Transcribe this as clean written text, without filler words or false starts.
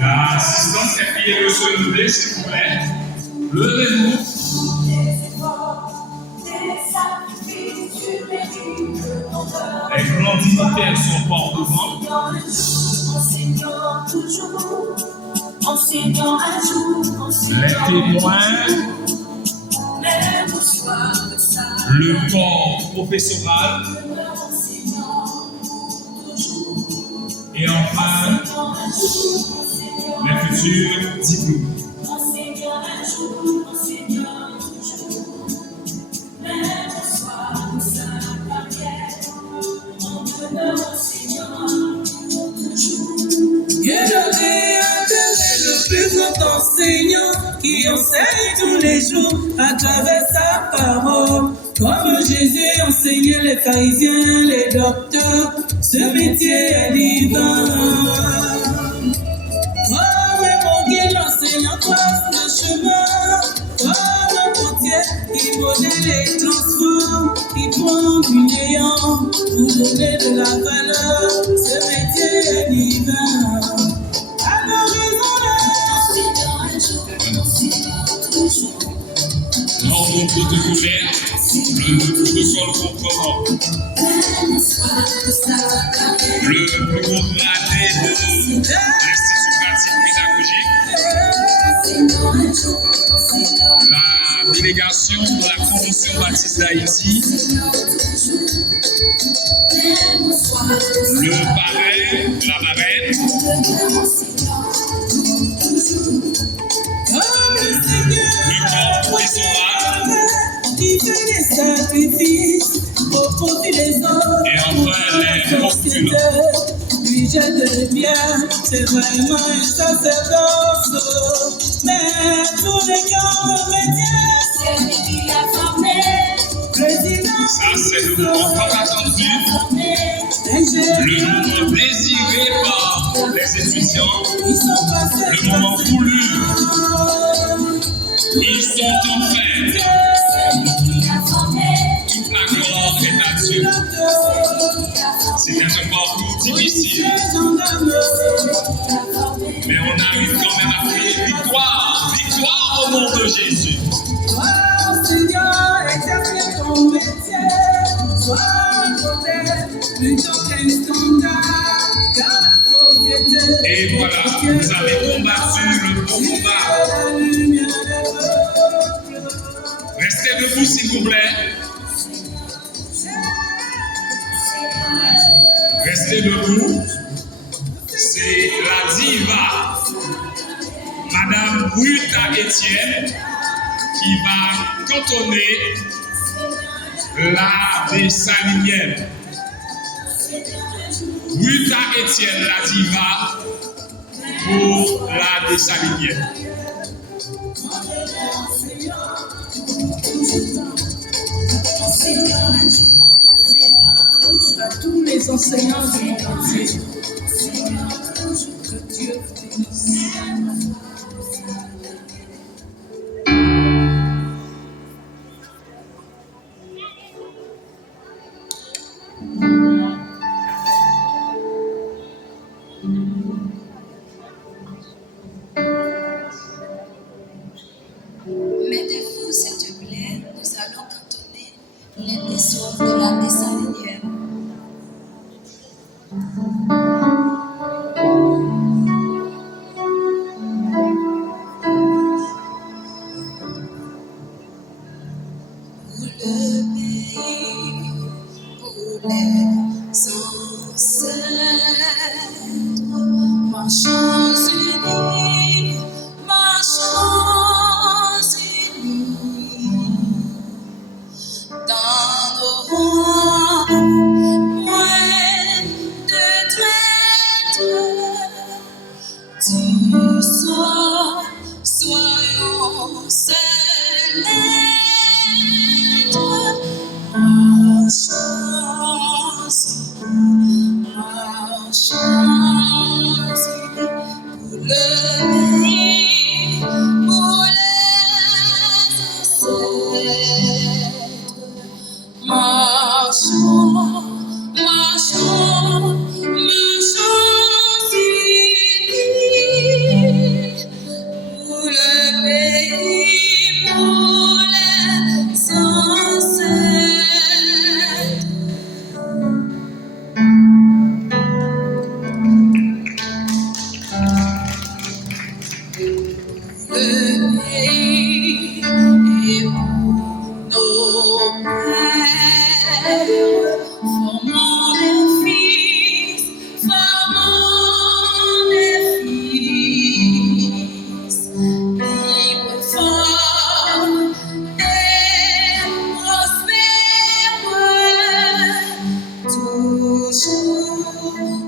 L'assistante est priée de se lever, s'il vous plaît. Levez-vous. Les grands dignitaires sont pas devant. Les témoins, le corps professoral et enfin les futurs diplômes. Enseignant qui enseigne tous les jours à travers sa parole. Comme Jésus enseignait les pharisiens, les docteurs, ce métier est divin. Comme un bon guide, l'enseignant trace le chemin. Comme un portier qui modèle et transforme, qui prend du néant pour donner de la valeur. Ce métier est divin. L'ordre protocolaire, le protocole comprend le plus haut gradé de l'Institut pratique pédagogique, la délégation de la Convention baptiste d'Haïti, le parrain, la marraine, le corps professoral qui fait des sacrifices au profit des autres. Et enfin les postulants. Lui jette le bien, c'est vraiment un sacerdoce. Mais tous les grands métiers, c'est lui qui l'a formé. Président, ça c'est le moment pas attendu, le moment désiré par les étudiants, le moment voulu. Ils sont en fait. Toute la gloire est à Dieu. C'était un parcours difficile. Mais on arrive quand même à crier victoire. Victoire au nom de Jésus. Seigneur, exerce ton métier. Sois modèle plutôt qu'un standard. Car la société. Et voilà, vous avez combattu le bon combat. Restez debout, s'il vous plaît. Restez debout. C'est la diva, Madame Ruta Etienne, qui va cantonner la Dessalinienne. Ruta Etienne, la diva, pour la Dessalinienne. À tous les enseignants du monde entier, que Dieu vous bénisse. Mettez-vous, s'il te plaît, nous allons cantonner les dessoirs de la Dessalinière. Pour le pays, pour les ancêtres, marchons unis, marchons unis. Dans nos rangs, moins de traits. Amen.